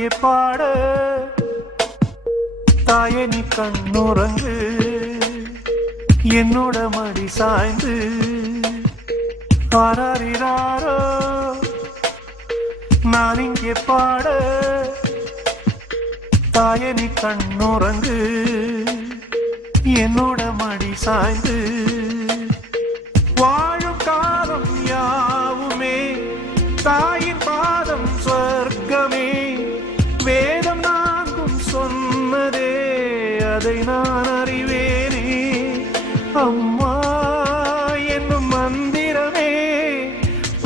இங்கே பாட தாயே நீ கண்ணுறங்கு என்னோட மடி சாய்ந்து ஆராரிராரோ நான் இங்கே பாட தாயே நீ கண்ணுறங்கு என்னோட மடி சாய்ந்து வாழும் காலம் யாவுமே தாயின் பாதம் சொர்க்கமே வேதம் நான்கும் சொன்னதே அதை நான் அறிவேனே அம்மா என்னும் மந்திரமே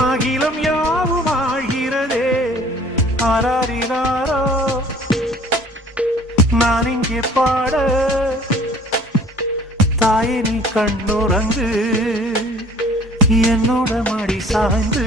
அகிலம் யாவும் ஆழ்கிறதே ஆராரிராரோ நான் இங்கே பாட தாயே நீ கண்ணுறங்கு என்னோட மடி சாய்ந்து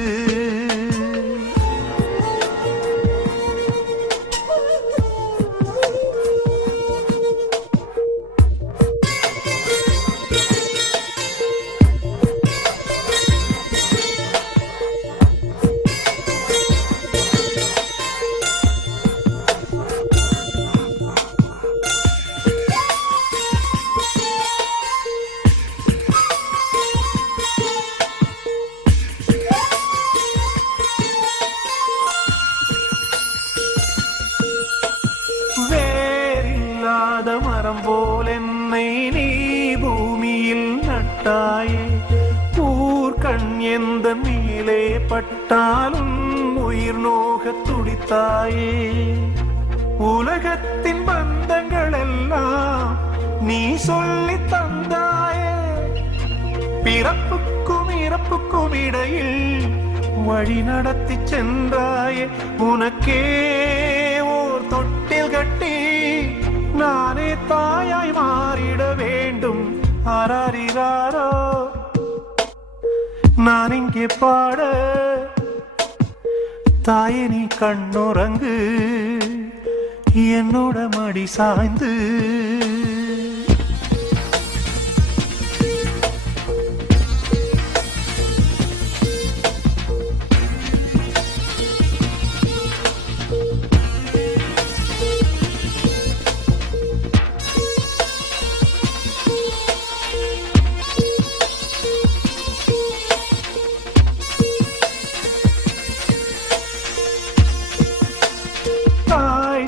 மரம் போல் என்னை நீ பூமியில் நட்டாயே ஊர்கண் எந்த மேலே பட்டாலும் உயிர் நோக துடித்தாயே உலகத்தின் பந்தங்கள் எல்லாம் நீ சொல்லி தந்தாயே பிறப்புக்கும் இறப்புக்கும் இடையில் வழி நடத்தி சென்றாயே உனக்கே ஓர் தொட்டில் கட்டி நானே தாயாய் மாறிட வேண்டும் ஆராரிராரோ நான் இங்கே பாட தாயே நீ கண்ணுறங்கு என்னோட மடி சாய்ந்து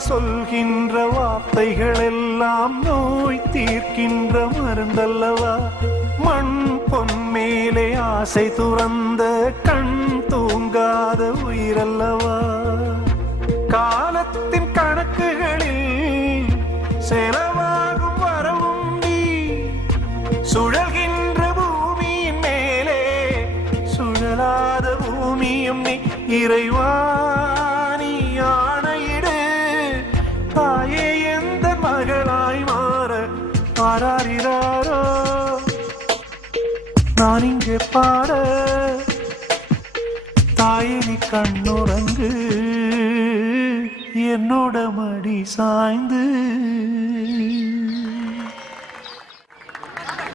சொல்கின்ற வார்த்தைகள் எல்லாம் நோய் தீர்க்கின்ற மருந்தல்லவா மண் பொன் மேலே ஆசை துறந்த கண் தூங்காத உயிரல்லவா காலத்தின் கணக்குகளில் செலவாகும் வரவும் நீ சுழல்கின்ற பூமியின் மேலே சுழலாத பூமியும் நீ இறைவா தாயே எந்த மகளாய் மாற ஆராரிராரோ நான் இங்கே பாட தாயே நீ கண்ணுறங்கு என்னோட மடி சாய்ந்து